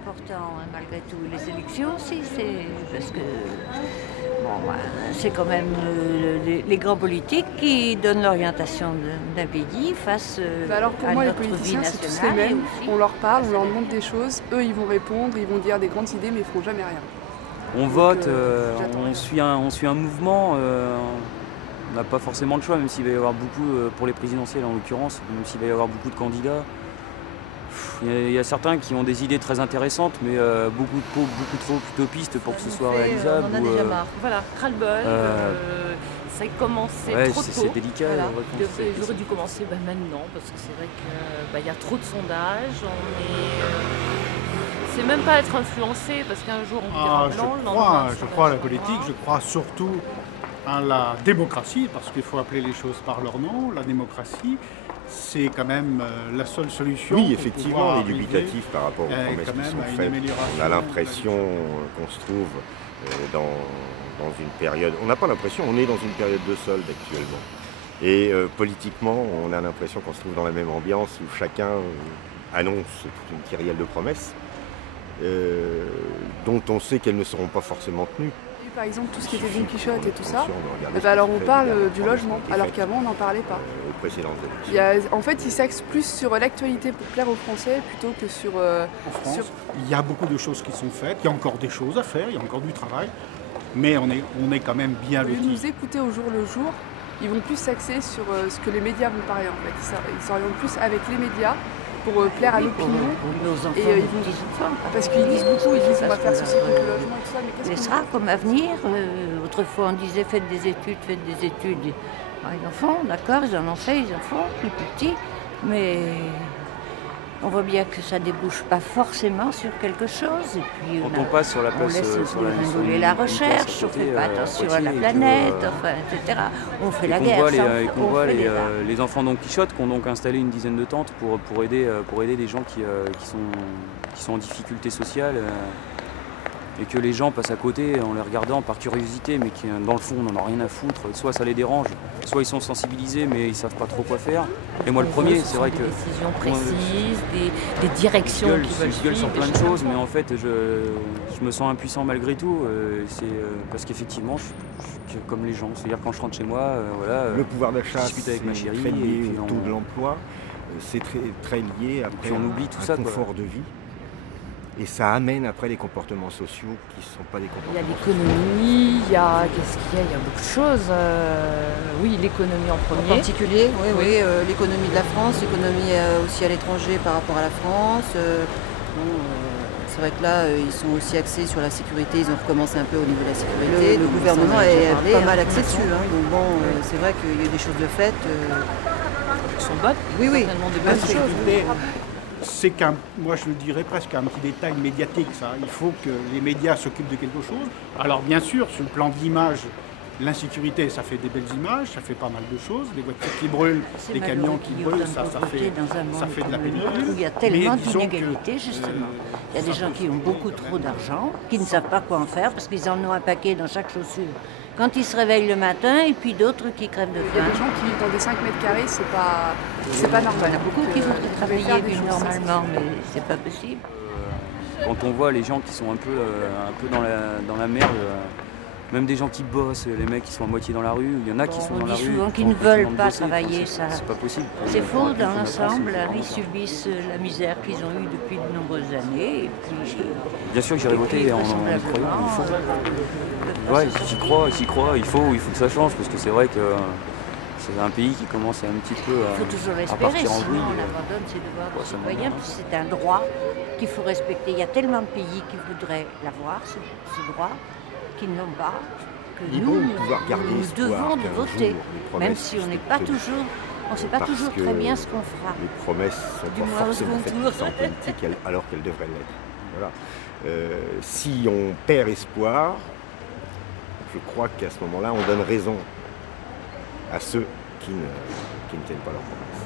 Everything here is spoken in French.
important, hein, malgré tout. Les élections aussi, c'est parce que bon, c'est quand même les grands politiques qui donnent l'orientation d'un pays face Alors pour à moi, les notre vie politiciens, c'est tous les nationale. mêmes. Et aussi On leur parle, on leur face à demande des choses, eux, ils vont répondre, ils vont dire des grandes idées, mais ils feront jamais rien. On Donc, vote, j'attends rien. on suit un mouvement, on n'a pas forcément le choix, même s'il va y avoir beaucoup, pour les présidentielles en l'occurrence, même s'il va y avoir beaucoup de candidats. Il y a certains qui ont des idées très intéressantes, mais beaucoup trop utopistes pour que ce soit réalisable. On en a déjà marre. Voilà, ras-le-bol. Ça a commencé ouais, trop tôt. c'est délicat. Voilà. Ouais, J'aurais dû commencer maintenant, parce que c'est vrai qu'il y a trop de sondages. C'est même pas être influencé, parce qu'un jour on dira blanc, le lendemain, Je crois à la politique, je crois surtout à la démocratie, parce qu'il faut appeler les choses par leur nom. La démocratie, c'est quand même la seule solution. Oui, pour effectivement, pouvoir on est arriver, dubitatif par rapport aux promesses quand qui même sont à une faites. amélioration On a l'impression qu'on se trouve dans une période... On n'a pas l'impression, on est dans une période de solde actuellement. Et politiquement, on a l'impression qu'on se trouve dans la même ambiance où chacun annonce toute une kyrielle de promesses dont on sait qu'elles ne seront pas forcément tenues. Par exemple, tout ce qui était Don Quichotte et tout ça, Eh alors on parle du logement, alors qu'avant on n'en parlait pas. En fait, ils s'axent plus sur l'actualité pour plaire aux Français plutôt que sur... En France, il y a beaucoup de choses qui sont faites, il y a encore des choses à faire, il y a encore du travail, mais on est quand même bien Au lieu de lotis. nous écouter au jour le jour, ils vont plus s'axer sur ce que les médias vont parler en fait. Ils s'orientent plus avec les médias pour plaire à l'opinion. pour nos enfants, Et nos ils vont... petits-enfants. Parce qu'ils disent beaucoup, ils disent on va faire ceci contre le logement et tout ça, mais Mais qu'est-ce ce qu'on sera comme avenir. Autrefois, on disait faites des études. Alors, ils en font, d'accord, ils en ont fait, ils en font, plus petits. Mais on voit bien que ça débouche pas forcément sur quelque chose. Et puis Quand on passe sur la place, on laisse sur la rigoler la recherche, on ne fait pas attention à la planète, enfin, etc. On fait la guerre. Et qu'on voit les enfants Don Quichotte qui ont donc installé une dizaine de tentes pour aider des gens qui sont en difficulté sociale. Et que les gens passent à côté en les regardant par curiosité, mais qui dans le fond n'en ont rien à foutre. Soit ça les dérange, soit ils sont sensibilisés, mais ils savent pas trop quoi faire. Et moi le premier, c'est vrai que... Des décisions précises, des directions qui veulent je gueule sur suivre, plein de des choses choses, comme mais ça. en fait je me sens impuissant malgré tout. Parce qu'effectivement, je suis comme les gens. C'est-à-dire quand je rentre chez moi, Le pouvoir d'achat, je discute avec ma chérie, très et lié puis au taux de l'emploi, c'est très lié après puis on oublie tout un ça, quoi. confort de vie. Et ça amène après les comportements sociaux qui ne sont pas des Il y a comportements l'économie, il y a qu'est-ce qu'il y a? Il y a beaucoup de choses. Oui, l'économie en En premier. particulier, oui, l'économie de la France, l'économie aussi à l'étranger par rapport à la France. C'est vrai que là, ils sont aussi axés sur la sécurité, ils ont recommencé un peu au niveau de la sécurité. Le gouvernement est pas mal axé dessus. Donc bon, c'est vrai qu'il y a eu des choses de faites. Qui sont bonnes. Oui, Certainement des La bonnes choses. sécurité, c'est moi je dirais presque un petit détail médiatique, ça. Il faut que les médias s'occupent de quelque chose. Alors bien sûr, sur le plan de l'image, l'insécurité, ça fait des belles images, ça fait pas mal de choses. Des voitures qui brûlent, C'est des malheureux camions qu'il qui y ait brûlent, autant de ça pauvreté dans un monde fait de la comme le nôtre, pellicule. où il y a tellement Mais disons que, d'inégalités, justement. Il y a des gens qui ont beaucoup trop d'argent, qui ne savent pas quoi en faire parce qu'ils en ont un paquet dans chaque chaussure. Quand ils se réveillent le matin, et puis d'autres qui crèvent de Il y a faim. des gens qui vivent dans des 5 mètres carrés, c'est pas normal. Il y en a beaucoup qui voudraient travailler faire des vivre choses, ça, c'est normalement, mais c'est pas possible. Quand on voit les gens qui sont un peu dans la merde, même des gens qui bossent, les mecs qui sont à moitié dans la rue, il y en a qui sont On dans la dit rue. souvent qu'ils qui ne ont veulent besoin de pas bosser, travailler, c'est- ça. C'est pas possible. C'est faux, dans Ils l'ensemble, font ils subissent la misère qu'ils ont eue depuis de nombreuses années. Et puis, Bien sûr que j'irai voter en y croyant, il faut. Ouais, j'y crois, il faut que ça change, parce que c'est vrai que c'est un pays qui commence un petit peu il faut toujours à l'espérer, partir en sinon vrille. on abandonne ses devoirs de Ouais, ça citoyen, m'énerve. puis c'est un droit qu'il faut respecter. Il y a tellement de pays qui voudraient l'avoir, ce droit, qui ne l'ont pas, que Il nous, faut pouvoir garder nous espoir devons de qu'un voter, jour, les même promesses si on n'est seront pas tenues. toujours, on ne sait pas Parce toujours que très bien ce qu'on fera. Les promesses ne Du sont moins pas au forcément second faites tour. en politique alors qu'elles devraient l'être. Voilà. Si on perd espoir, je crois qu'à ce moment-là, on donne raison à ceux qui ne tiennent pas leurs promesses.